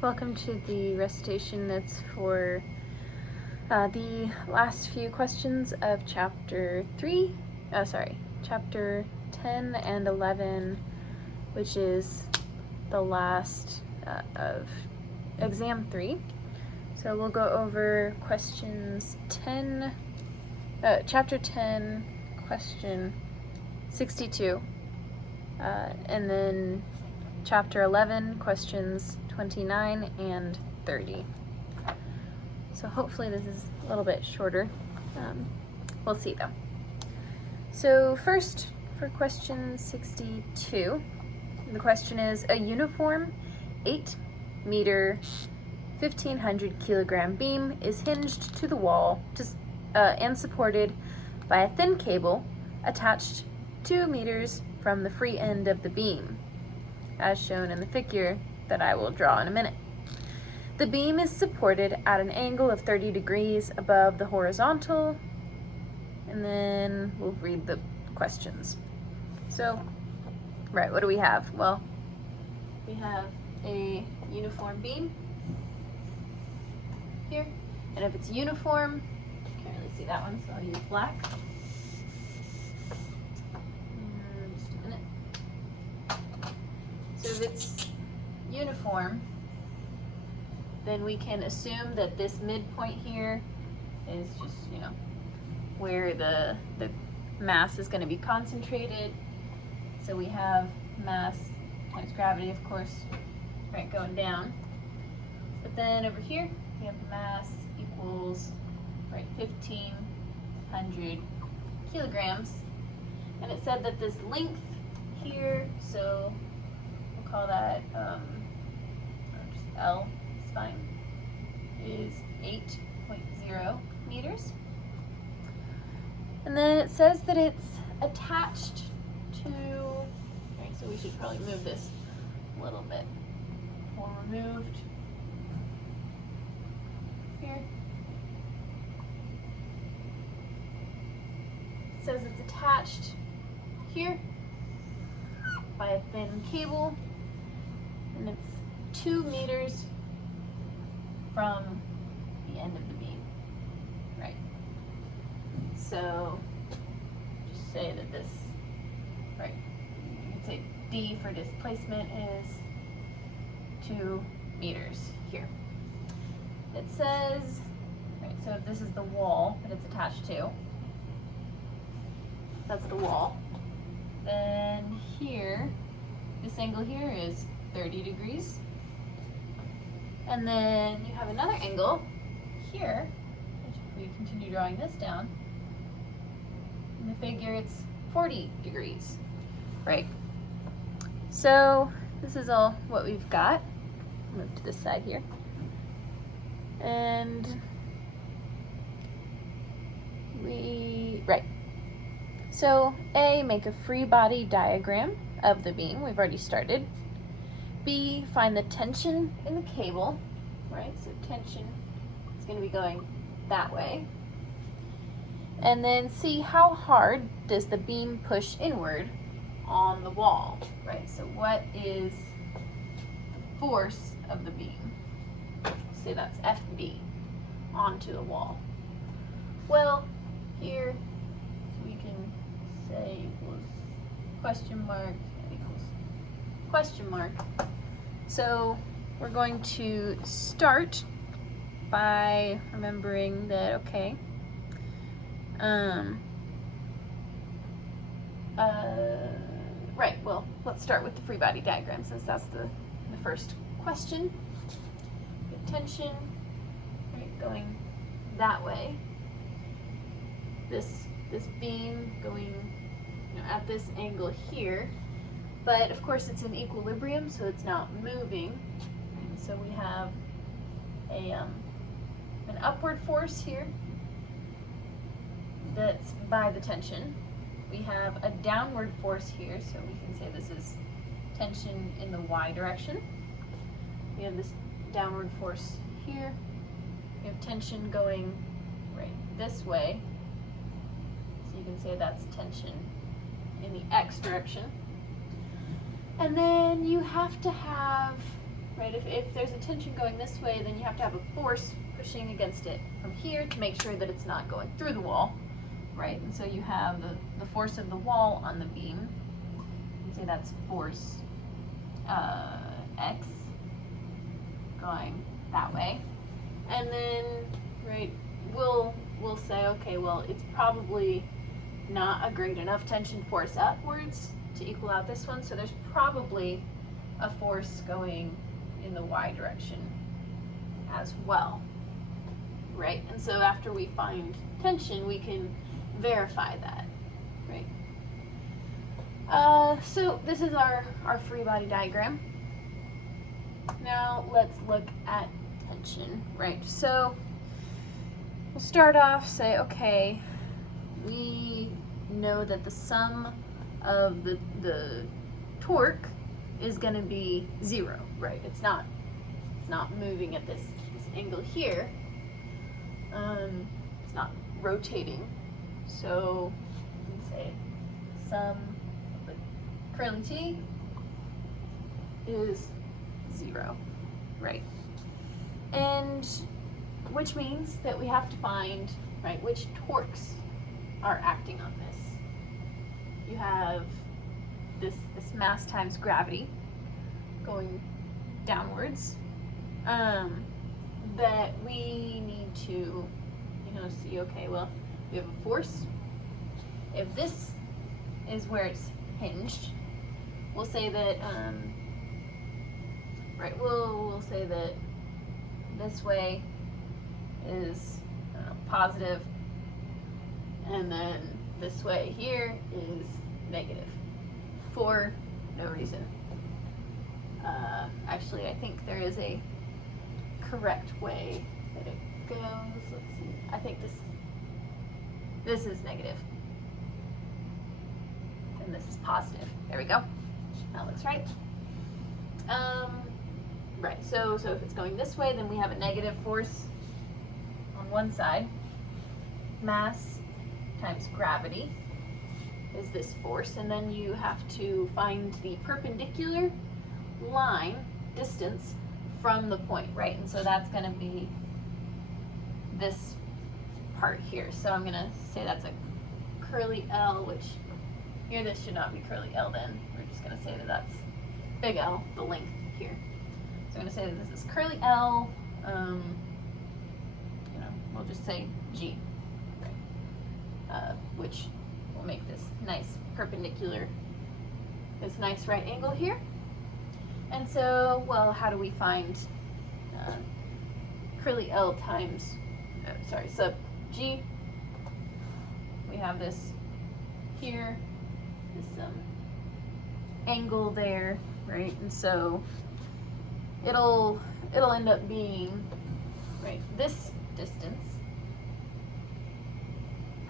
Welcome to the recitation that's for the last few questions of chapter 10 and 11, which is the last of exam 3. So we'll go over questions chapter 10, question 62, and then chapter 11, questions 29 and 30. So hopefully this is a little bit shorter. We'll see though. So first, for question 62, the question is, a uniform 8-meter, 1,500 kilogram beam is hinged to the wall and supported by a thin cable attached 2 meters from the free end of the beam, as shown in the figure that I will draw in a minute. The beam is supported at an angle of 30 degrees above the horizontal, and then we'll read the questions. So, right, what do we have? Well, we have a uniform beam here, and if it's uniform, can't really see that one, so I'll use black. Just a minute. So if it's uniform, then we can assume that this midpoint here is just, where the mass is going to be concentrated. So we have mass times gravity, of course, right, going down. But then over here, we have mass equals, right, 1,500 kilograms. And it said that this length here, so we'll call that, or just L, it's fine, is 8.0 meters. And then it says that it's attached to, right, so we should probably move this a little bit more removed here. It says it's attached here by a thin cable, and it's 2 meters from the end of the beam, right? So just say that this, right, you could say D for displacement is 2 meters here. It says, right, so if this is the wall that it's attached to, that's the wall, then here, this angle here is 30 degrees. And then you have another angle here, which if we continue drawing this down, in the figure it's 40 degrees, right? So this is all what we've got. Move to this side here. And right. So A, make a free body diagram of the beam. We've already started. B, find the tension in the cable, right? So tension is going to be going that way. And then C, how hard does the beam push inward on the wall, right? So what is the force of the beam? Say that's FB onto the wall. Well, here, so we can say equals question mark equals question mark. So we're going to start by remembering that, okay, right, well, let's start with the free body diagram since that's the first question. Good tension, right, going that way. This beam going, at this angle here, but of course it's in equilibrium, so it's not moving. And so we have an upward force here that's by the tension. We have a downward force here, so we can say this is tension in the y direction. We have this downward force here. We have tension going right this way, so you can say that's tension in the x direction. And then you have to have right? If there's a tension going this way, then you have to have a force pushing against it from here to make sure that it's not going through the wall, right? And so you have the force of the wall on the beam. And say that's force X going that way. And then, right, we'll say, okay, well, it's probably not a great enough tension force upwards to equal out this one, so there's probably a force going in the Y direction as well, right? And so after we find tension, we can verify that, right? So this is our free body diagram. Now let's look at tension, right? So we'll start off, say, okay, we know that the sum of the torque is going to be 0, right? It's not moving at this angle here. It's not rotating. So we can say sum of the curly T is 0, right? And which means that we have to find, right, which torques are acting on this. You have this mass times gravity going downwards, that we need to, see, okay, well, we have a force. If this is where it's hinged, we'll say that, right, we'll say that this way is positive, and then this way here is negative for no reason. Actually, I think there is a correct way that it goes. Let's see. I think this is negative, and this is positive. There we go. That looks right. Right. So if it's going this way, then we have a negative force on one side. Mass times gravity is this force, and then you have to find the perpendicular line distance from the point, right? And so that's going to be this part here. So I'm going to say that's a curly L, which here this should not be curly L then. We're just going to say that that's big L, the length here. So I'm going to say that this is curly L, we'll just say G, right? Which will make this nice perpendicular, this nice right angle here. And so, well, how do we find curly L times, sub G? We have this here, this angle there, right? And so it'll end up being, right, this distance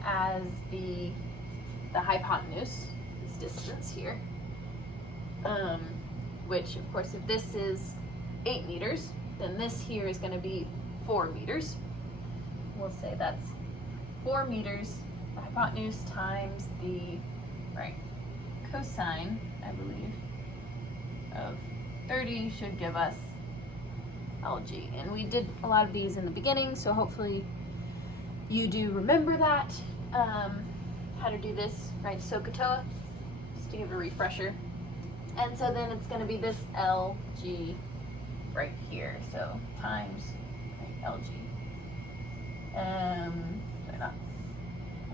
as the hypotenuse, this distance here, which of course if this is 8 meters, then this here is going to be 4 meters. We'll say that's 4 meters, the hypotenuse times the, right, cosine, I believe, of 30 should give us LG. And we did a lot of these in the beginning, so hopefully you do remember that, how to do this, right? SOHCAHTOA, just to give a refresher. And so then it's going to be this LG right here, so times, right, LG. Sorry, not.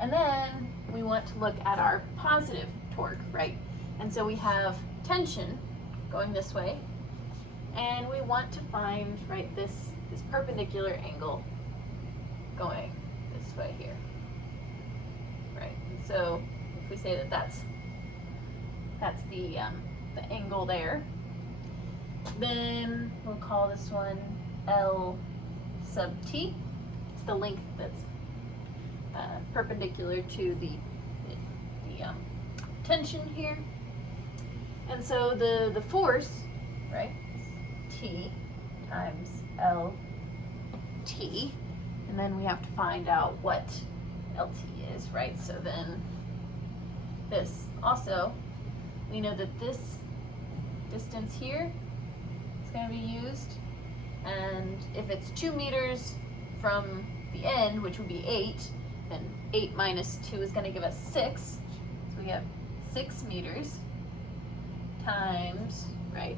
And then we want to look at our positive torque, right? And so we have tension going this way, and we want to find, right, this perpendicular angle going this way here, right? And so if we say that that's the angle there, then we'll call this one L sub T. It's the length that's perpendicular to the tension here. And so the force, right, is T times LT, and then we have to find out what LT is, right? So then this also, we know that this distance here is going to be used. And if it's 2 meters from the end, which would be 8, then 8 minus 2 is going to give us 6. So we have 6 meters times, right?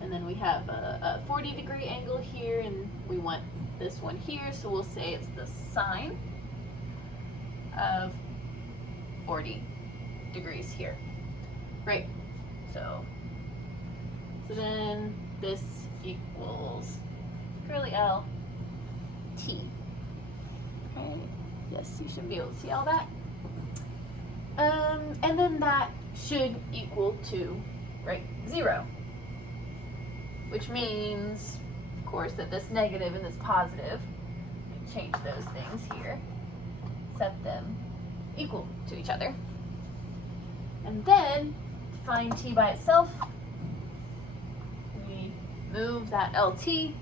And then we have a 40-degree angle here, and we want this one here, so we'll say it's the sine of 40 degrees here, right? So then this equals curly L T. Okay. Yes, you should be able to see all that. And then that should equal to, right, 0. Which means, of course, that this negative and this positive, we can change those things here, set them equal to each other. And then, to find t by itself, we move that LT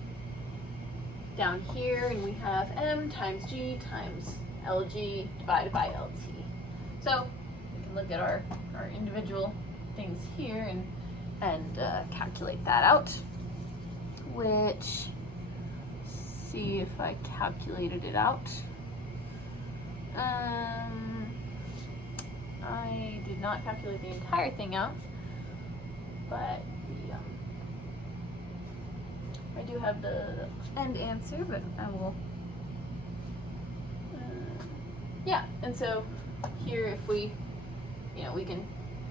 down here, and we have m times g times LG divided by LT. So we can look at our individual things here and calculate that out, which, see if I calculated it out. I did not calculate the entire thing out, but I do have the end answer, but I will, yeah, and so here if we, we can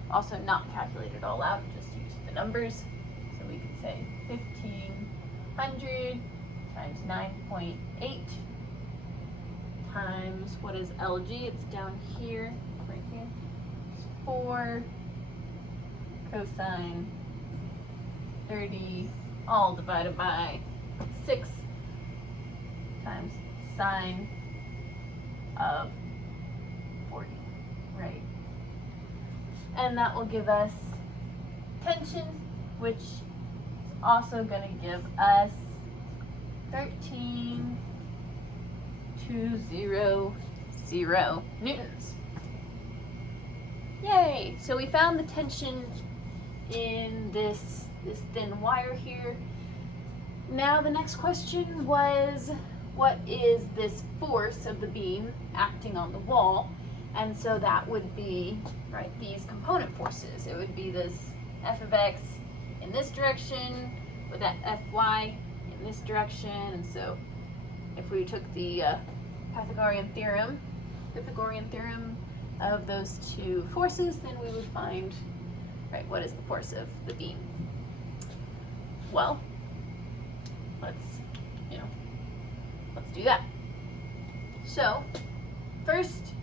also not calculate it all out, just use the numbers. So we can say 1500 times 9.8 times, what is LG? It's down here, right here. It's 4 cosine 30, all divided by 6 times sine of 40, right? And that will give us tension, which is also going to give us 13,200 newtons. Yay! So we found the tension in this thin wire here. Now the next question was, what is this force of the beam acting on the wall? And so that would be, right, these component forces. It would be this F of X in this direction with that Fy in this direction. And so if we took the Pythagorean theorem of those two forces, then we would find, right, what is the force of the beam? Well, let's do that. So first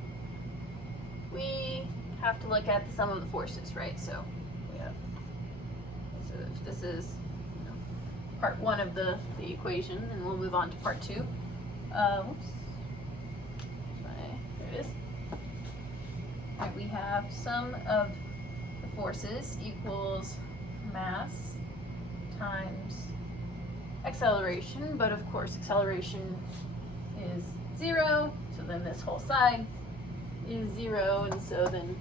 we have to look at the sum of the forces, right? So if this is part 1 of the equation, and we'll move on to part 2. Whoops. There it is. All right, we have sum of the forces equals mass times acceleration, but of course acceleration is 0, so then this whole side is 0, and so then,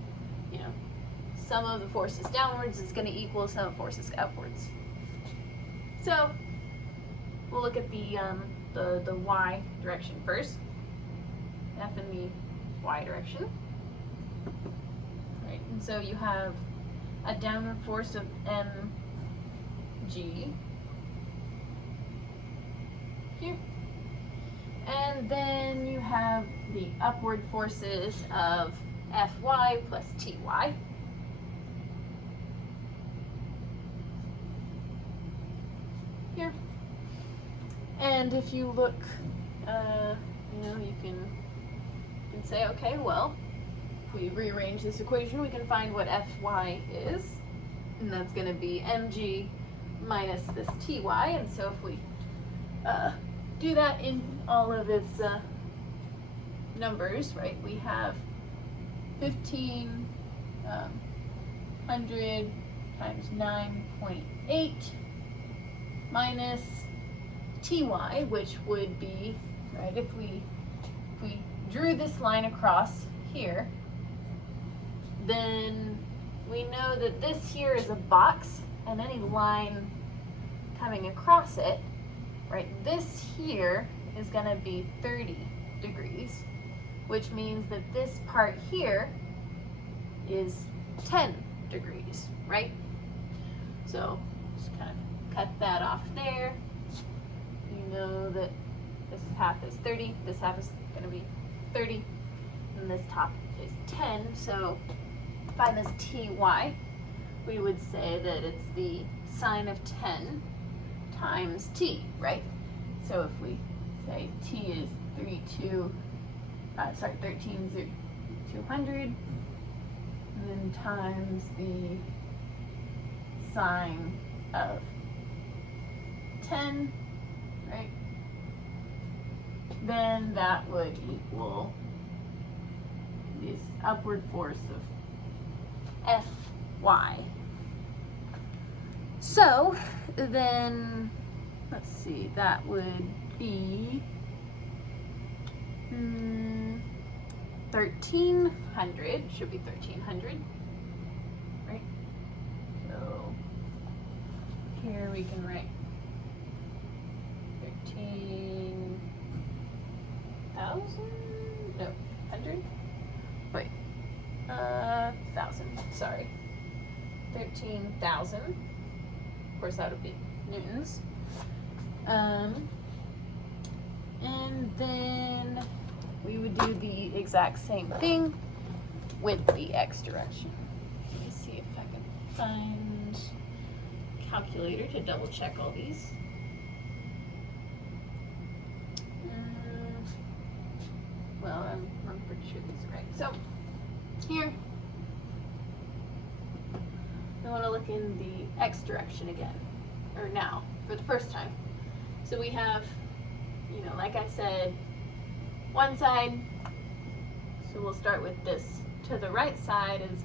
sum of the forces downwards is going to equal sum of forces upwards. So we'll look at the y direction first. F in the y direction. Right, and so you have a downward force of mg here. And then you have the upward forces of Fy plus Ty. Here. And if you look, you can say, okay, well, if we rearrange this equation, we can find what Fy is, and that's going to be mg minus this Ty. And so if we do that in all of its numbers, right, we have 1500 times 9.8 minus Ty, which would be, right, if we drew this line across here, then we know that this here is a box, and any line coming across it, right, this here is going to be 30 degrees, which means that this part here is 10 degrees, right? So just kind of cut that off there. You know that this half is 30, this half is going to be 30, and this top is 10. So find this ty, we would say that it's the sine of 10 times t, right? So if we say t is 13,200, and then times the sine of 10, right? Then that would equal this upward force of Fy. So then, let's see, that would be 1300, should be 1300, right? So here we can write 13,000, no, 100, wait, 1,000, sorry, 13,000, of course that would be newtons, and then we would do the exact same thing with the x direction. Let me see if I can find a calculator to double check all these. Well, I'm pretty sure these are right. So here, I want to look in the x direction again, or now, for the first time. So we have, you know, like I said, one side, so we'll start with this. To the right side is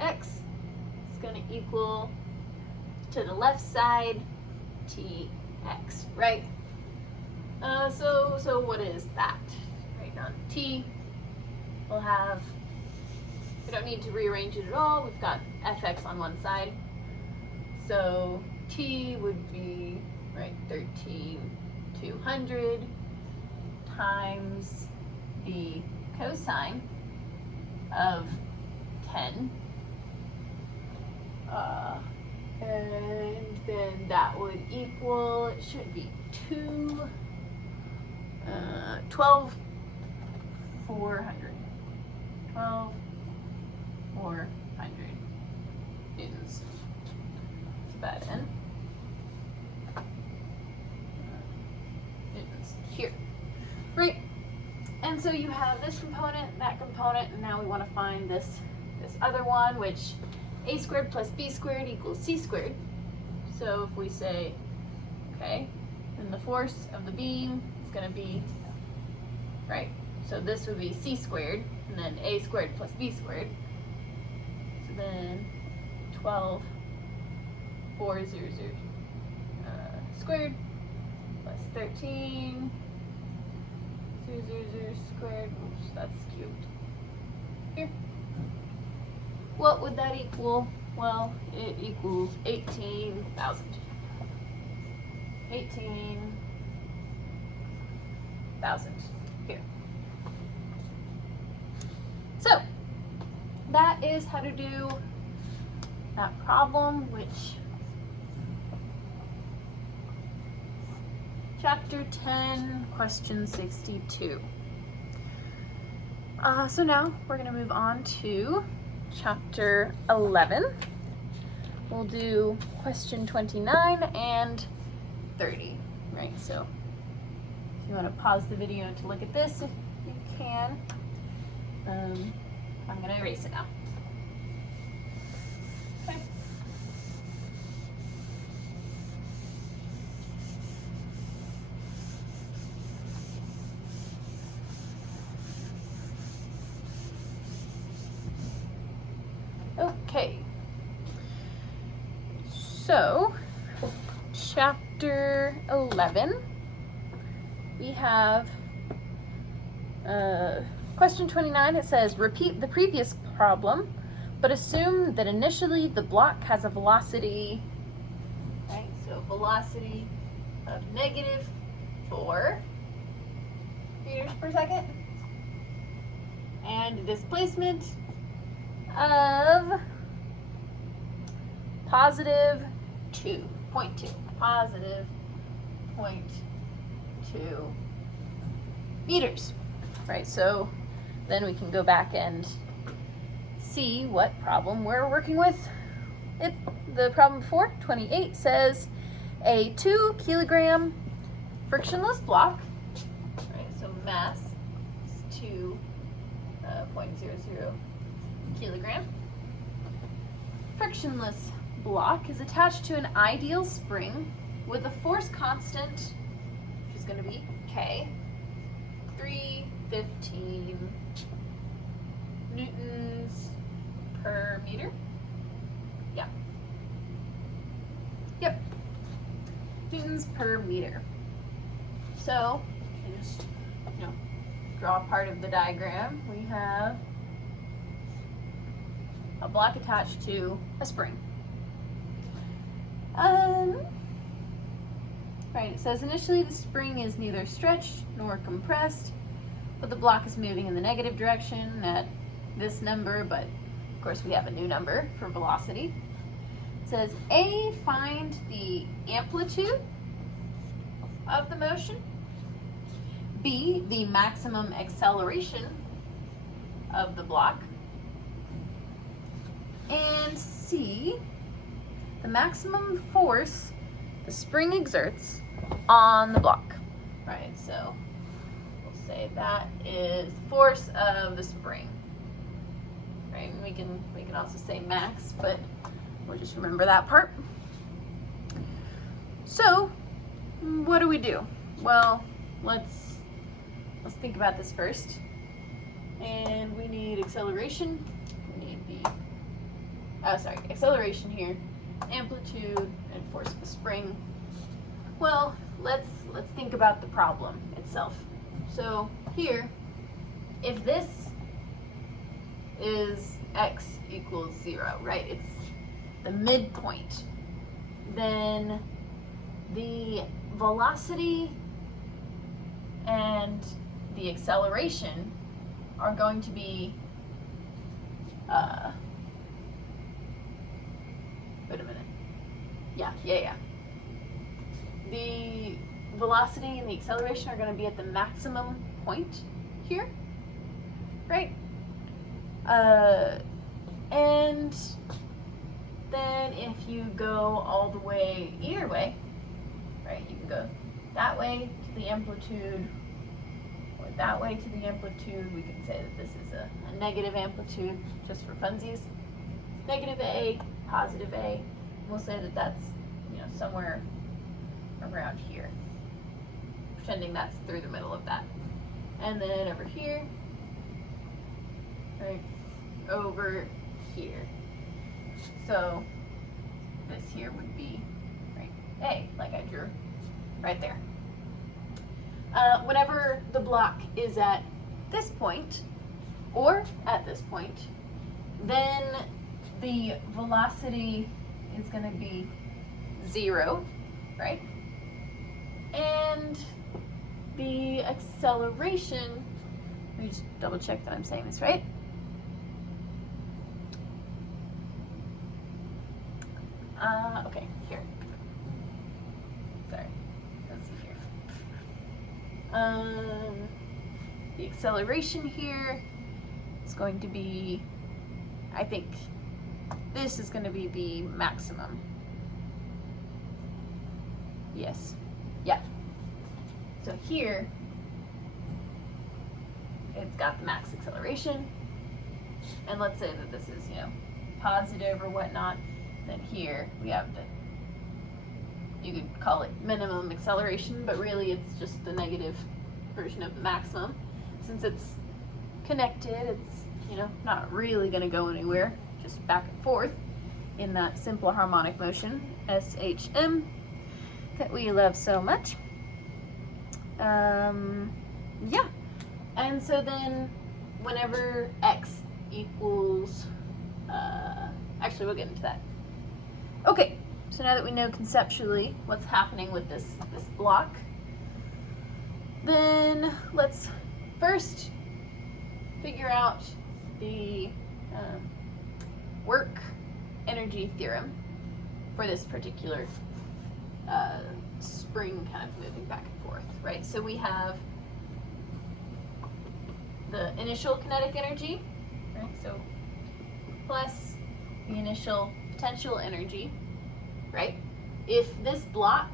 fx. It's going to equal to the left side tx, right? So what is that? Right on t, we'll have, we don't need to rearrange it at all. We've got fx on one side. So t would be, right, 13,200 times the cosine of 10. And then that would equal, it should be 12,400 newtons. That's about N. Newtons here, right? And so you have this component, that component, and now we want to find this other one, which a squared plus b squared equals c squared. So if we say, okay, then the force of the beam is going to be, right, so this would be c squared, and then a squared plus b squared. So then 12,400 squared plus 13,000 squared, oops, that's cubed. Here. What would that equal? Well, it equals 18,000. 18,000 here. So that is how to do that problem, which Chapter 10, question 62. So now we're going to move on to Chapter 11. We'll do question 29 and 30, right? So if you want to pause the video to look at this, if you can. I'm going to erase it now. Okay. Okay, so chapter 11, we have question 29. It says, repeat the previous problem, but assume that initially the block has a velocity, right? So So velocity of negative 4 meters per second. And displacement of positive 2.2. Positive 0.2 meters. Right, so then we can go back and see what problem we're working with. The problem 428 says a 2 kilogram frictionless block, right, so mass is 2.00 kilogram. Frictionless block is attached to an ideal spring with a force constant, which is going to be K, 315 newtons per meter. Yeah. Yep. Newtons per meter. So, I just, draw part of the diagram. We have a block attached to a spring. Right, it says initially the spring is neither stretched nor compressed, but the block is moving in the negative direction at this number, but of course we have a new number for velocity. It says A, find the amplitude of the motion. B, the maximum acceleration of the block. And C, the maximum force the spring exerts on the block. Right, so we'll say that is force of the spring. Right, and we can also say max, but we'll just remember that part. So, what do we do? Well, let's think about this first. And we need acceleration. We need acceleration here, amplitude, and force of the spring. Well, let's think about the problem itself. So here, if this is x equals 0, right? It's the midpoint. Then the velocity and the acceleration are going to be wait a minute. Yeah. The velocity and the acceleration are going to be at the maximum point here, right? And then if you go all the way either way, right? You can go that way to the amplitude or that way to the amplitude. We can say that this is a negative amplitude just for funsies. Negative A, positive A. We'll say that that's, somewhere around here. Pretending that's through the middle of that. And then over here, right, over here. So this here would be, right, A, like I drew right there. Whenever the block is at this point, or at this point, then the velocity is going to be 0, right? And the acceleration, let me just double check that I'm saying this right. Okay, here. Sorry, let's see here. The acceleration here is going to be, I think this is going to be the maximum. Yes. Yeah. So here, it's got the max acceleration. And let's say that this is, positive or whatnot. Then here we have you could call it minimum acceleration, but really it's just the negative version of the maximum. Since it's connected, it's, not really going to go anywhere, just back and forth in that simple harmonic motion, SHM, that we love so much. Yeah. And so then whenever x equals, actually we'll get into that. Okay, So now that we know conceptually what's happening with this block, then let's first figure out the work energy theorem for this particular spring kind of moving back and forth, right? So we have the initial kinetic energy, right? So plus the initial potential energy, right? If this block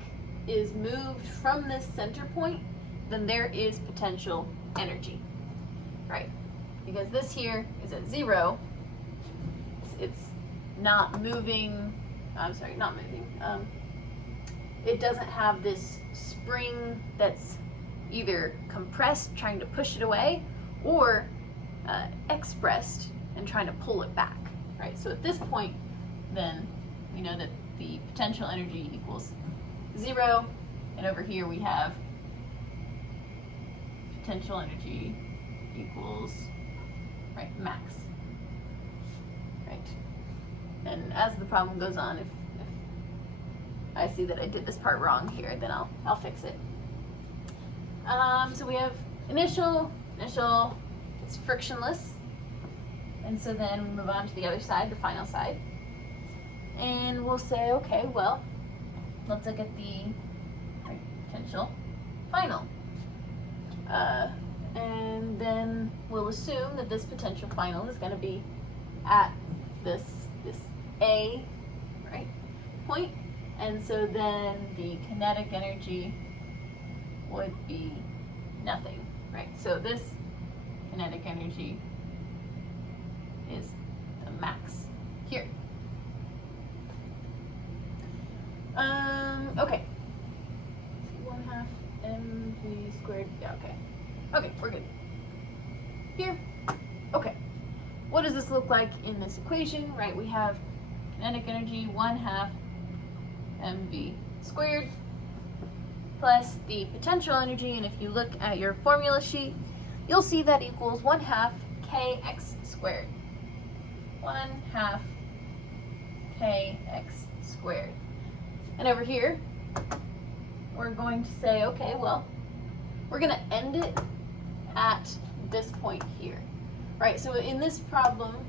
is moved from this center point, then there is potential energy, right? Because this here is at 0, it's not moving, not moving. It doesn't have this spring that's either compressed, trying to push it away, or expressed and trying to pull it back, right? So at this point, then we know that the potential energy equals 0, and over here we have potential energy equals, right, max, right? And as the problem goes on, if I see that I did this part wrong here, then I'll fix it. So we have initial, it's frictionless, and so then we move on to the other side, the final side, and we'll say, okay, well, let's look at the potential final. And then we'll assume that this potential final is going to be at this A, right, point. And so then the kinetic energy would be nothing, right? So this kinetic energy is the max here. Okay. 1/2 mv squared. Yeah, okay. Okay, we're good. Here. Okay. What does this look like in this equation, right? We have kinetic energy 1/2 mv squared plus the potential energy, and if you look at your formula sheet, you'll see that equals 1/2 kx squared. 1/2 kx squared. And over here, we're going to say, okay, well, we're going to end it at this point here, right? So in this problem,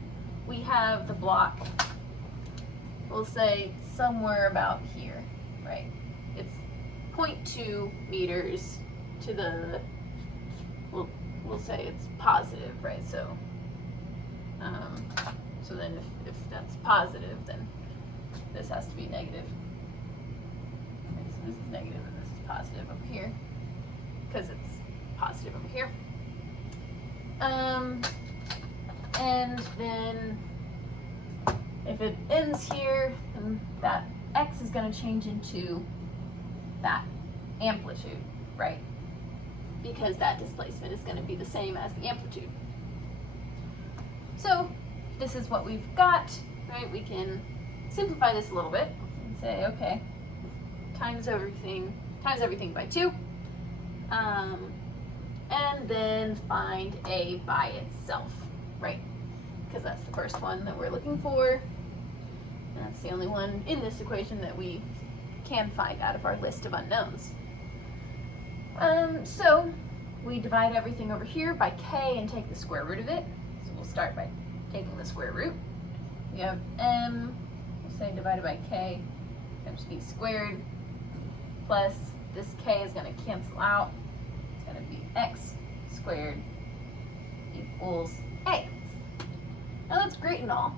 we have the block, we'll say somewhere about here, right? It's 0.2 meters to the, we'll say it's positive, right? So, so then if that's positive, then this has to be negative. Right, so this is negative and this is positive over here, because it's positive over here. And then if it ends here, then that x is going to change into that amplitude, right? Because that displacement is going to be the same as the amplitude. So this is what we've got, right? We can simplify this a little bit and say, okay, times everything by 2, and then find A by itself, right? Because that's the first one that we're looking for. And that's the only one in this equation that we can find out of our list of unknowns. So we divide everything over here by k and take the square root of it. So we'll start by taking the square root. We have m, we'll say divided by k times v squared, plus this k is going to cancel out. It's going to be x squared equals a. Now that's great and all.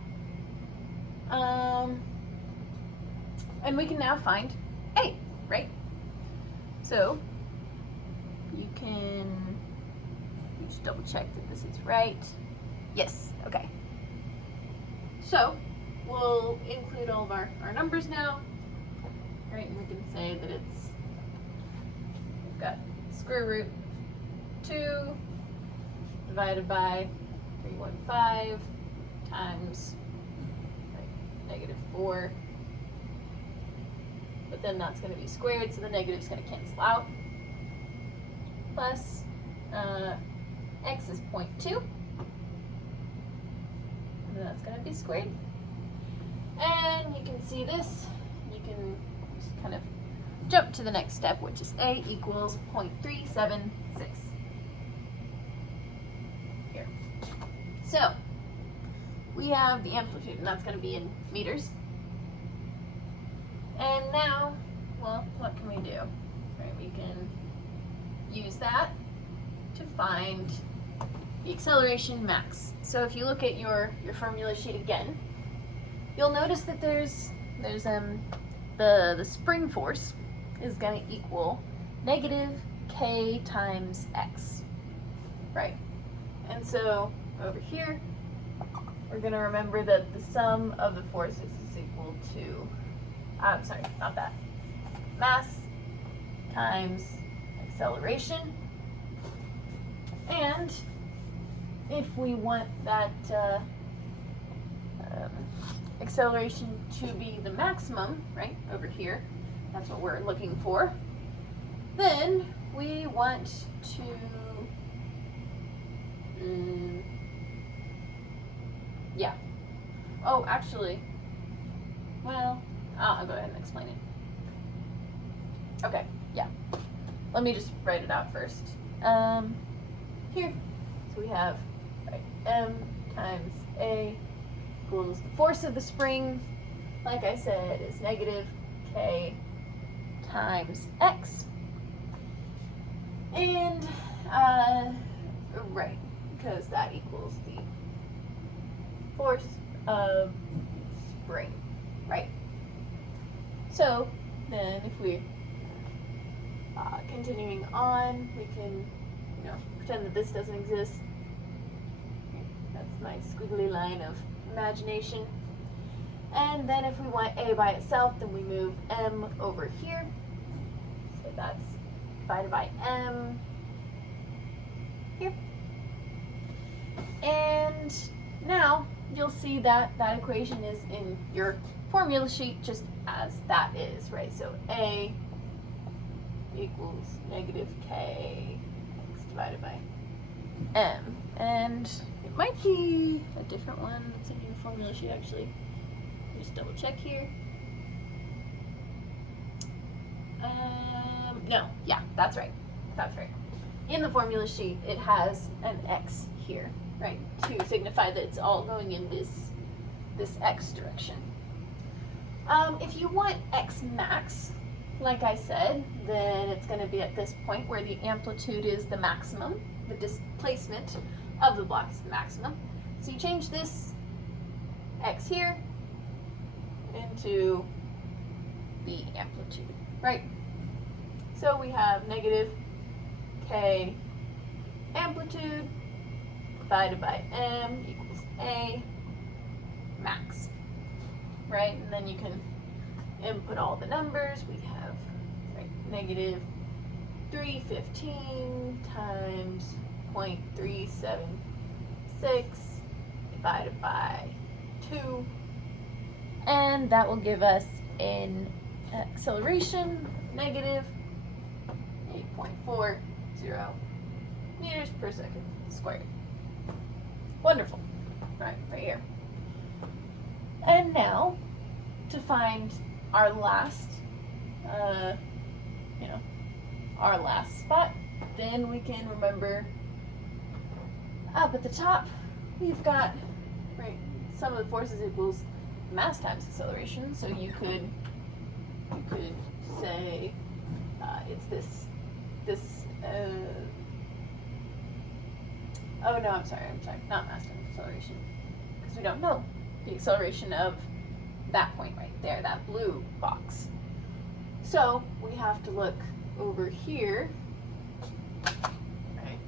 And we can now find a, right? So you can just double check that this is right. Yes, okay. So we'll include all of our numbers now, right? And we can say that it's, we've got square root 2 divided by 315 times -4, but then that's going to be squared, so the negative is going to cancel out, plus x is 0.2, and that's going to be squared. And you can see this, you can just kind of jump to the next step, which is A equals 0.376. Here. So, we have the amplitude, and that's going to be in meters. And now, well, what can we do? Right, we can use that to find the acceleration max. So if you look at your formula sheet again, you'll notice that there's the spring force is going to equal negative k times x, right? And so over here, we're going to remember that the sum of the forces is equal to, I'm sorry, not that, mass times acceleration. And if we want that acceleration to be the maximum, right, over here, that's what we're looking for, then we want to yeah. Oh, actually, well, I'll go ahead and explain it. Okay, yeah. Let me just write it out first. Here, so we have, right, M times A equals the force of the spring, like I said, is negative K times X. And, right, because that equals the force of spring, right? So then if we continuing on, we can, you know, pretend that this doesn't exist. That's my squiggly line of imagination. And then if we want A by itself, then we move M over here. So that's divided by M here. And now you'll see that that equation is in your formula sheet just as that is, right? So A equals negative K X divided by M. And it might be a different one that's in your formula sheet actually. Just double check here. No, yeah, that's right. That's right. In the formula sheet, it has an X here, right? To signify that it's all going in this X direction. If you want X max, like I said, then it's going to be at this point where the amplitude is the maximum, the displacement of the block is the maximum. So you change this X here into the amplitude, right? So we have negative K amplitude divided by M equals A max, right? And then you can input all the numbers. We have, right, negative 315 times 0.376 divided by 2. And that will give us an acceleration negative 8.40 meters per second squared. Wonderful. Right here. And now, to find our last, our last spot, then we can remember up at the top, we've got, right, sum of the forces equals mass times acceleration. So you could say it's this. Oh no, I'm sorry, not mass times acceleration, because we don't know the acceleration of that point right there, that blue box. So we have to look over here, right?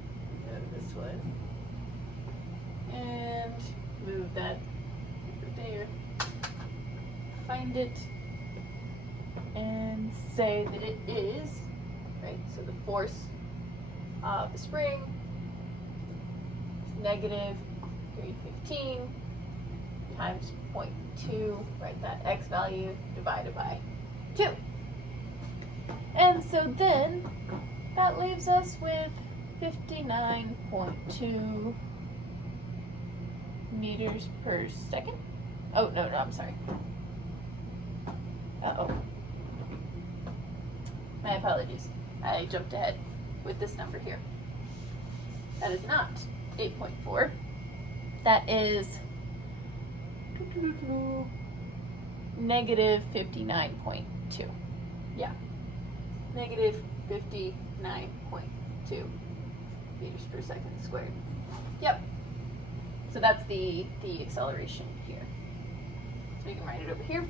Go to this one and move that over there. Find it and say that it is, right? So the force of the spring is negative 315 times 0.2, right? That X value divided by 2. And so then that leaves us with 59.2 meters per second. Oh, no, I'm sorry. Uh-oh. My apologies. I jumped ahead with this number here. That is not 8.4. That is negative 59.2. Yeah. Negative 59.2 meters per second squared. Yep. So that's the acceleration here. So you can write it over here.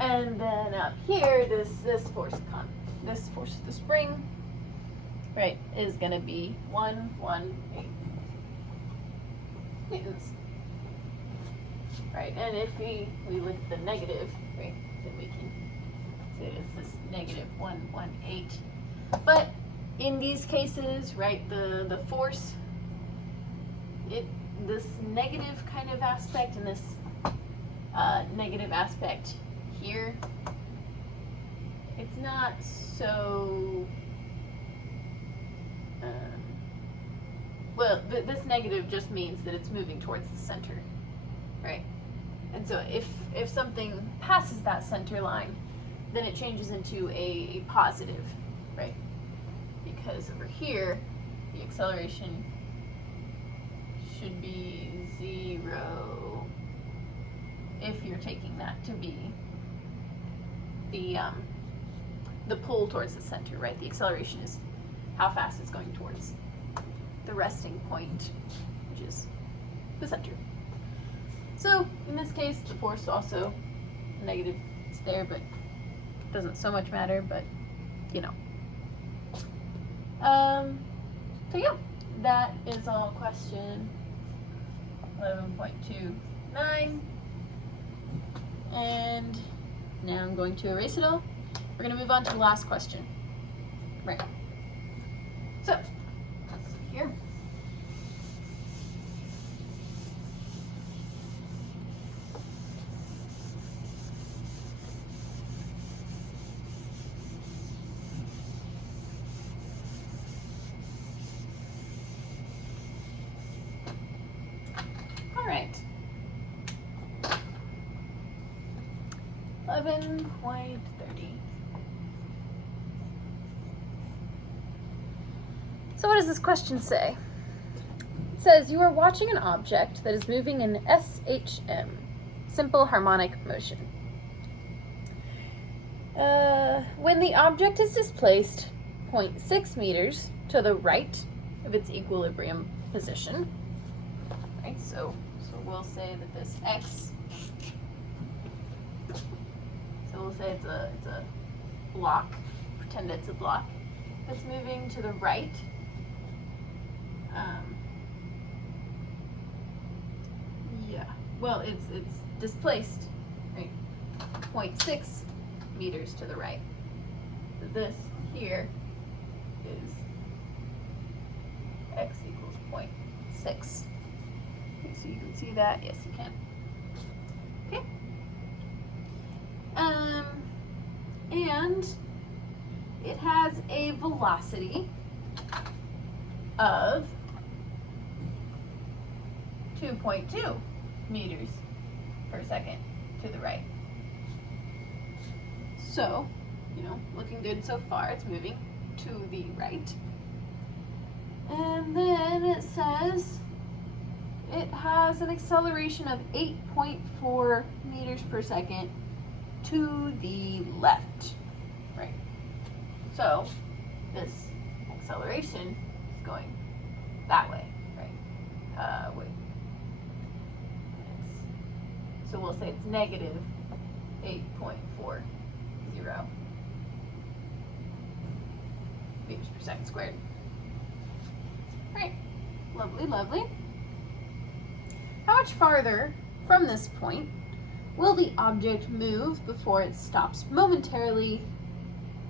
And then up here, this force of the spring, right, is going to be 118 newtons. Right, and if we look at the negative, right, then we can say it's this negative 118. But in these cases, right, the force, this negative kind of aspect and this negative aspect here, it's not so, well, this negative just means that it's moving towards the center, right? And so if something passes that center line, then it changes into a positive, right? Because over here, the acceleration should be 0 if you're taking that to be the pull towards the center, right? The acceleration is how fast it's going towards the resting point, which is the center. So in this case, the force also negative is there, but it doesn't so much matter, but you know. So yeah, that is all question 11.29. And now I'm going to erase it all. We're going to move on to the last question. Right. So, let's see here. All right. 11.30. So what does this question say? It says, you are watching an object that is moving in SHM, simple harmonic motion. When the object is displaced 0.6 meters to the right of its equilibrium position, right? So we'll say that this X, so we'll say it's a block, pretend it's a block that's moving to the right. Yeah, well, it's displaced, right, 0.6 meters to the right. So this here is X equals 0.6. Okay, so you can see that? Yes, you can. Okay. And it has a velocity of 2.2 meters per second to the right. So, you know, looking good so far. It's moving to the right. And then it says it has an acceleration of 8.4 meters per second to the left, right? So this acceleration is going that way, right? So we'll say it's negative 8.40 meters per second squared. All right, lovely, lovely. How much farther from this point will the object move before it stops momentarily,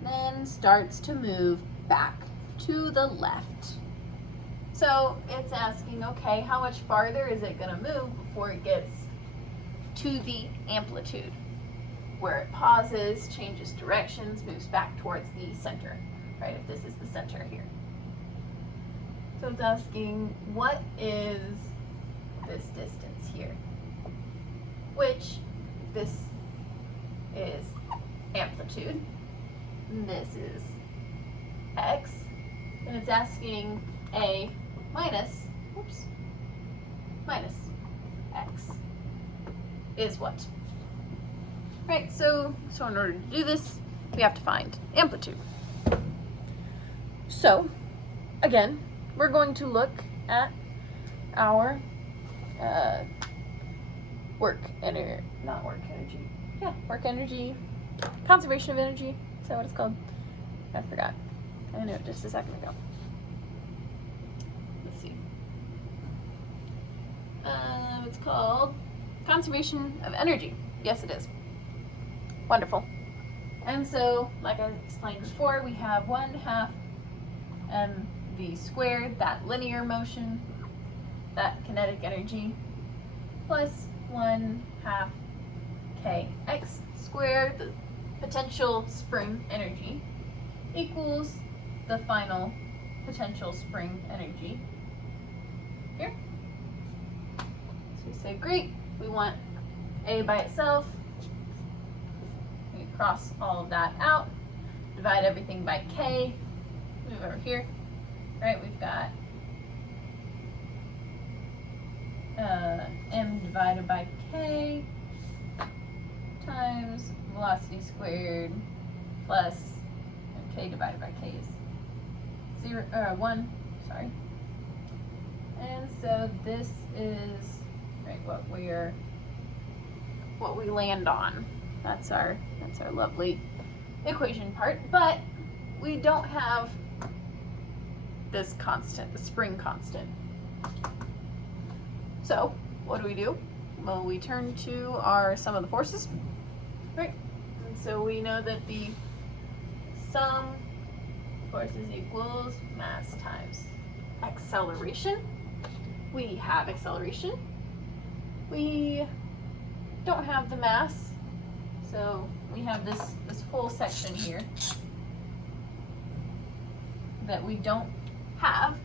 then starts to move back to the left? So it's asking, okay, how much farther is it going to move before it gets to the amplitude, where it pauses, changes directions, moves back towards the center, right? If this is the center here. So it's asking, what is this distance here? Which this is amplitude, and this is x, and it's asking A minus, oops, minus x is what? Right, so in order to do this, we have to find amplitude. So, again, we're going to look at our work energy, conservation of energy. Is that what it's called? I forgot. I knew it just a second ago. Let's see. It's called conservation of energy. Yes, it is. Wonderful. And so, like I explained before, we have 1/2 mv squared, that linear motion, that kinetic energy, plus 1/2 kx squared, the potential spring energy, equals the final potential spring energy here. So we say, great, we want A by itself. We cross all of that out, divide everything by k, move over here, right? We've got m divided by k times velocity squared plus k divided by k is 1, sorry. And so this is right what we land on. That's our lovely equation part, but we don't have this constant, the spring constant. So what do? Well, we turn to our sum of the forces, right? And so we know that the sum forces equals mass times acceleration. We have acceleration. We don't have the mass, so we have this whole section here that we don't have,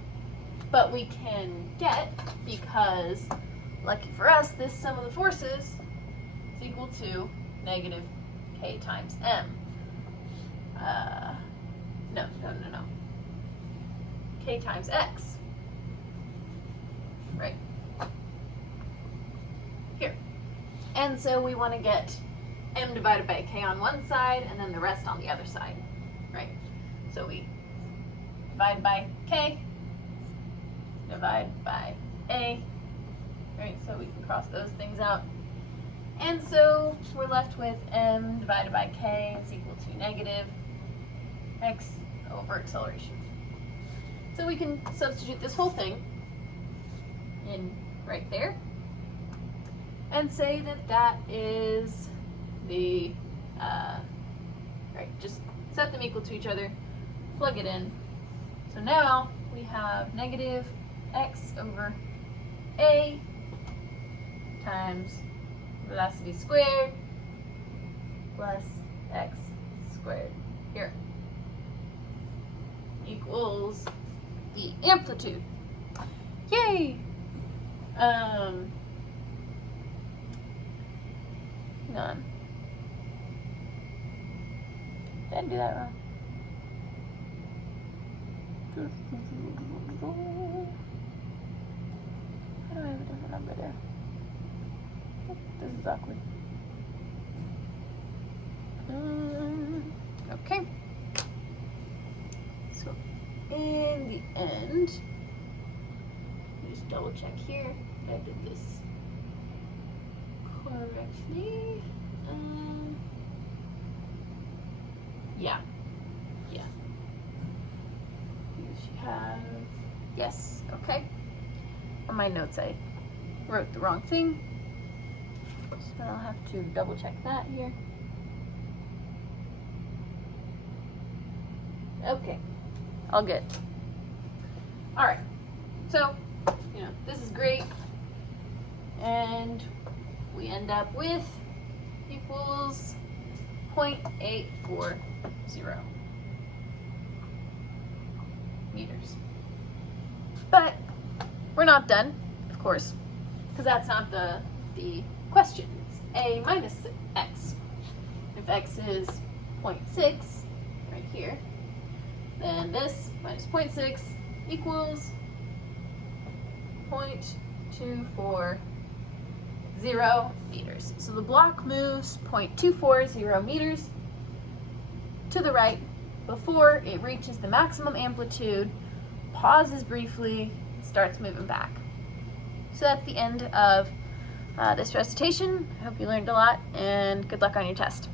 but we can get, because lucky for us, this sum of the forces is equal to negative k times m. No. K times x. Right. Here. And so we want to get m divided by k on one side and then the rest on the other side. Right. So we divide by k, divide by a, right? So we can cross those things out. And so we're left with m divided by k is equal to negative x over acceleration. So we can substitute this whole thing in right there and say that that is the, right, just set them equal to each other, plug it in. So now we have negative x over a times velocity squared plus x squared here equals the amplitude. Yay! Hang on. Did I do that wrong? How do I have a different number there? Oh, this is awkward. Okay. So in the end, just double check here that I did this correctly. Yeah. You should have, yes, okay. On my notes I wrote the wrong thing, so I'll have to double check that here. Okay, all good. All right, so, this is great, and we end up with equals 0.840 meters. But we're not done, of course, because that's not the questions. a minus x. If x is 0.6, right here, then this minus 0.6 equals 0.240 meters. So the block moves 0.240 meters to the right before it reaches the maximum amplitude, pauses briefly, starts moving back. So that's the end of this recitation. I hope you learned a lot, and good luck on your test.